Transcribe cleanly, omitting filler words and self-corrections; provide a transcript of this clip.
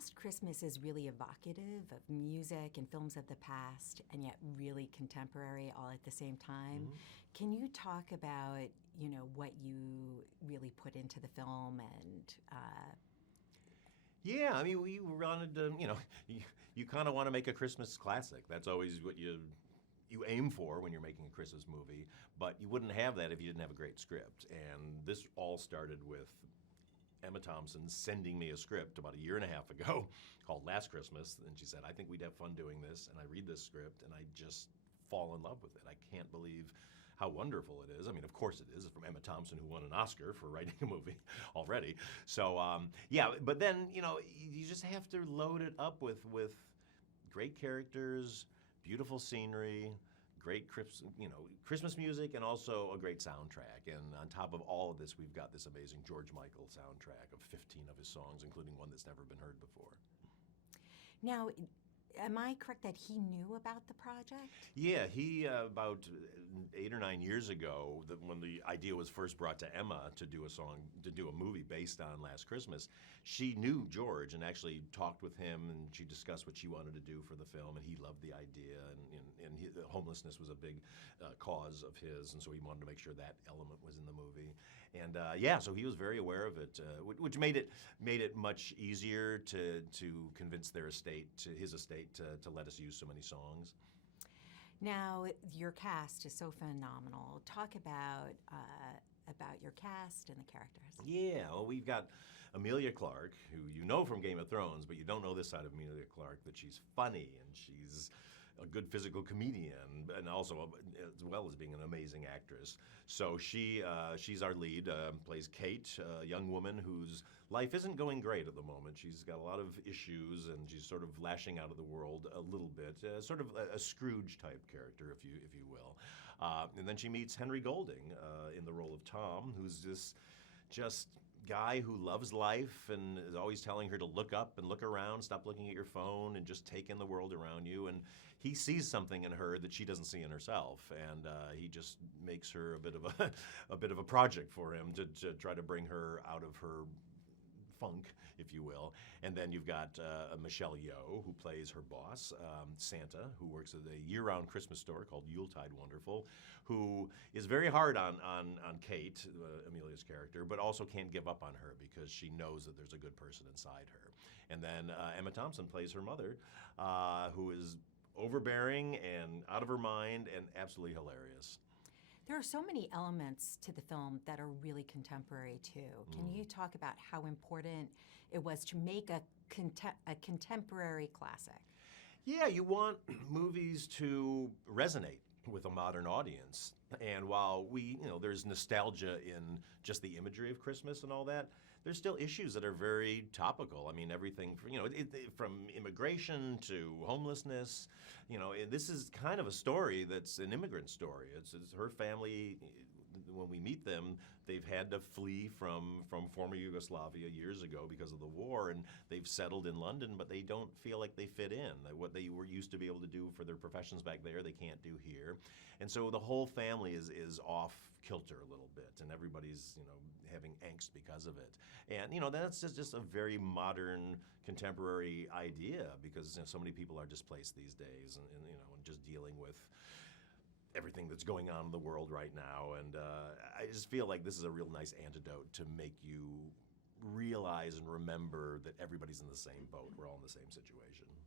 Last Christmas is really evocative of music and films of the past, and yet really contemporary all at the same time. Mm-hmm. Can you talk about, what you really put into the film and Yeah, I mean, we wanted to, you kind of want to make a Christmas classic. That's always what you aim for when you're making a Christmas movie, but you wouldn't have that if you didn't have a great script. And this all started with Emma Thompson sending me a script about a year and a half ago called Last Christmas, and she said, I think we'd have fun doing this, and I read this script, and I just fall in love with it. I can't believe how wonderful it is. I mean, of course it is. It's from Emma Thompson, who won an Oscar for writing a movie already. So, yeah, but then, you just have to load it up with great characters, beautiful scenery, great Christmas music, and also a great soundtrack. And on top of all of this, we've got this amazing George Michael soundtrack of 15 of his songs, including one that's never been heard before. Now, am I correct that he knew about the project? Yeah, he about 8 or 9 years ago, when the idea was first brought to Emma to do a movie based on Last Christmas, she knew George and actually talked with him, and she discussed what she wanted to do for the film, and he loved the idea, and homelessness was a big cause of his, and so he wanted to make sure that element was in the movie. And so he was very aware of it, which made it much easier to convince his estate to let us use so many songs. Now, your cast is so phenomenal. Talk about your cast and the characters. Yeah, well, we've got Emilia Clarke, who you know from Game of Thrones, but you don't know this side of Emilia Clarke, that she's funny and she's a good physical comedian, and also as well as being an amazing actress. So she's our lead, plays Kate, a young woman whose life isn't going great at the moment. She's got a lot of issues, and she's sort of lashing out of the world a little bit, sort of a Scrooge type character, if you will. And then she meets Henry Golding in the role of Tom, who's this just guy who loves life and is always telling her to look up and look around, stop looking at your phone, and just take in the world around you. And he sees something in her that she doesn't see in herself, and he just makes her a bit of a project for him to try to bring her out of her funk, if you will. And then you've got Michelle Yeoh, who plays her boss, Santa, who works at a year-round Christmas store called Yuletide Wonderful, who is very hard on Kate, Emilia's character, but also can't give up on her because she knows that there's a good person inside her. And then Emma Thompson plays her mother, who is overbearing and out of her mind and absolutely hilarious. There are so many elements to the film that are really contemporary, too. Can you talk about how important it was to make a contemporary classic? Yeah, you want movies to resonate with a modern audience. And while there's nostalgia in just the imagery of Christmas and all that, there's still issues that are very topical. I mean, everything from immigration to homelessness. This is kind of a story that's an immigrant story. It's her family. When we meet them, they've had to flee from former Yugoslavia years ago because of the war, and they've settled in London, but they don't feel like they fit in. What they were used to be able to do for their professions back there, they can't do here. And so the whole family is off kilter a little bit, and everybody's having angst because of it. And that's just a very modern, contemporary idea because so many people are displaced these days, and just dealing with everything that's going on in the world right now. And I just feel like this is a real nice antidote to make you realize and remember that everybody's in the same boat. We're all in the same situation.